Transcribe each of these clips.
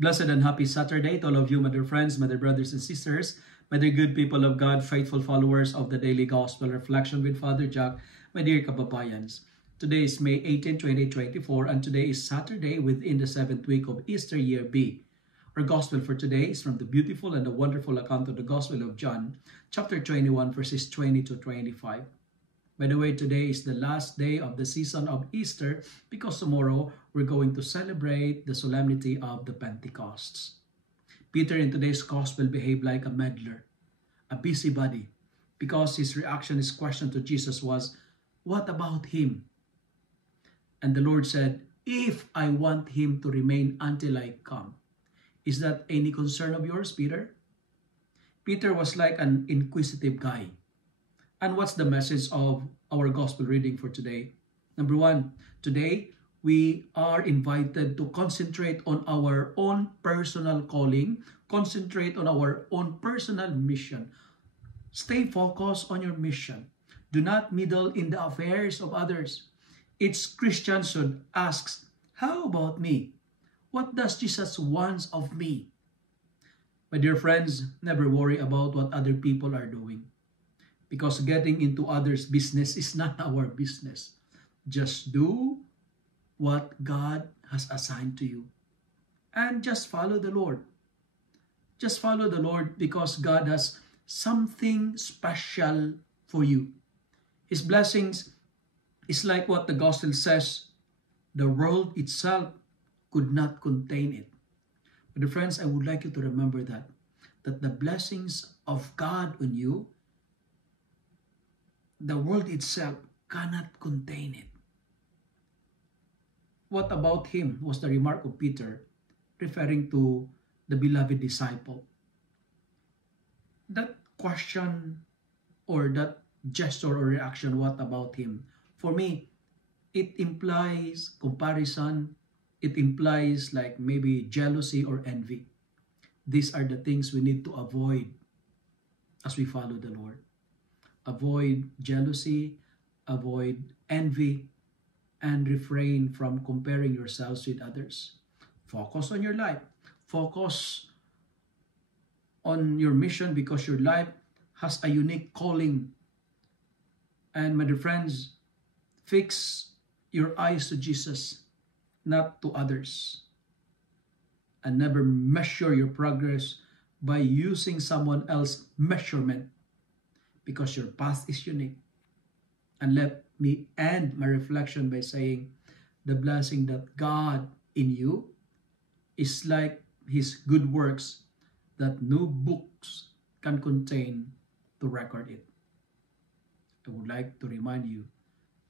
Blessed and happy Saturday to all of you, my dear friends, my dear brothers and sisters, my dear good people of God, faithful followers of the Daily Gospel Reflection with Father Jack, my dear kababayans. Today is May 18, 2024, and today is Saturday within the 7th week of Easter year B. Our Gospel for today is from the beautiful and the wonderful account of the Gospel of John, chapter 21, verses 20 to 25. By the way, today is the last day of the season of Easter because tomorrow we're going to celebrate the solemnity of the Pentecosts. Peter in today's Gospel behaved like a meddler, a busybody, because his reaction, his question to Jesus was, "What about him?" And the Lord said, "If I want him to remain until I come." Is that any concern of yours, Peter? Peter was like an inquisitive guy. And what's the message of our gospel reading for today? Number one, today we are invited to concentrate on our own personal calling, concentrate on our own personal mission. Stay focused on your mission. Do not meddle in the affairs of others. Each Christian should ask, how about me? What does Jesus want of me? My dear friends, never worry about what other people are doing, because getting into others' business is not our business. Just do what God has assigned to you. And just follow the Lord. Just follow the Lord because God has something special for you. His blessings is like what the gospel says, the world itself could not contain it. But friends, I would like you to remember that the blessings of God on you, the world itself cannot contain it. What about him was the remark of Peter, referring to the beloved disciple. That question or that gesture or reaction, what about him? For me, it implies comparison. It implies like maybe jealousy or envy. These are the things we need to avoid as we follow the Lord. Avoid jealousy, avoid envy, and refrain from comparing yourselves with others. Focus on your life. Focus on your mission because your life has a unique calling. And my dear friends, fix your eyes to Jesus, not to others. And never measure your progress by using someone else's measurement, because your path is unique. And let me end my reflection by saying the blessing that God in you is like his good works that no books can contain to record it. I would like to remind you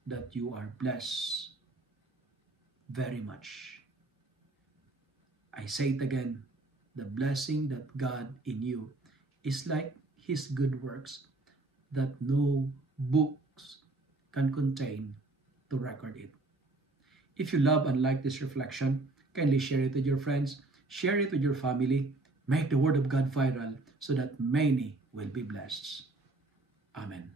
that you are blessed very much. I say it again, the blessing that God in you is like his good works that no books can contain to record it. If you love and like this reflection, kindly share it with your friends, share it with your family, make the word of God viral so that many will be blessed. Amen.